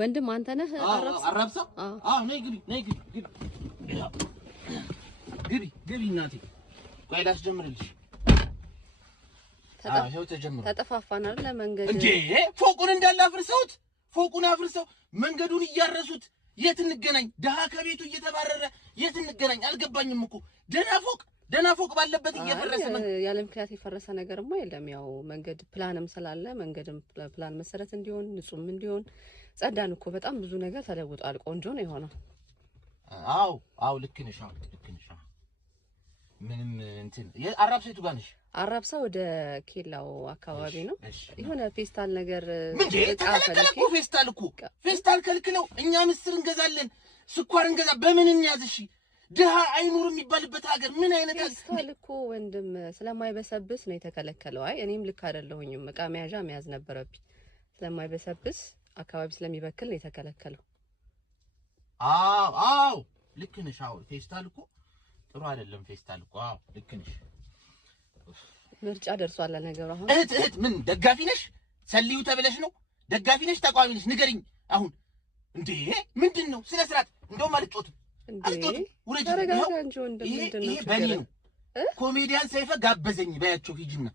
ወንድም አንተ ነህ አራብሳ ነይ ግቢ እናቴ ቆይ ላስጀምርልሽ ተጠፋፋን አይደል መንገድ እንዴ ፎቁን እንዳለ አፍርሰውት ፎቁን አፍርሰው መንገዱን እያረሱት የት እንገናኝ ደሃ ከቤቱ እየተባረረ የት እንገናኝ አልገባኝም እኮ ደና ፎቅ ባለበት እየፈረሰ ያለ ምክንያት የፈረሰ ነገርማ የለም ያው መንገድ ፕላንም ስላለ መንገድም ፕላን መሰረት እንዲሆን ንጹም እንዲሆን ጸዳን እኮ በጣም ብዙ ነገር ተለውጧል ቆንጆ ነው የሆነው አው ልክ ነሽ ምንም እንትን አራብሰይቱ ጋር ነሽ አራብሳ ወደ ኬላው አካባቢ ነው የሆነ ፌስታል ነገር ተከለከለ ፌስታል ከልክለው እኛ ምስር እንገዛለን ስኳር እንገዛ በምን እንያዝሽ ደሃ አይኑር የሚባልበት ሀገር ምን አይነት ፌስታል እኮ ወንድም ስለማይበሰብስ ነው የተከለከለው አይ እኔም ልክ አይደለሁኝም ዕቃ መያዣ መያዝ ነበረብኝ ስለማይበሰብስ አካባቢ ስለሚበክል ነው የተከለከለው አው ልክ ነሽ ፌስታል እኮ ጥሩ አይደለም ፌስታል እኮ ልክ ነሽ ምርጫ ደርሷል ለነገሩ አሁን እህት ምን ደጋፊ ነሽ ሰልዩ ተብለሽ ነው ደጋፊ ነሽ ተቃዋሚ ነሽ ንገሪኝ አሁን እንዴ ምንድነው ስለ ስርዓት እንደውም አልጮትም ውረጅ ተረጋጋ እንጂ ወንድም ምንድነው ይሄ በኔ ነው ኮሜዲያን ሰይፈ ጋበዘኝ በያቸው ሂጂና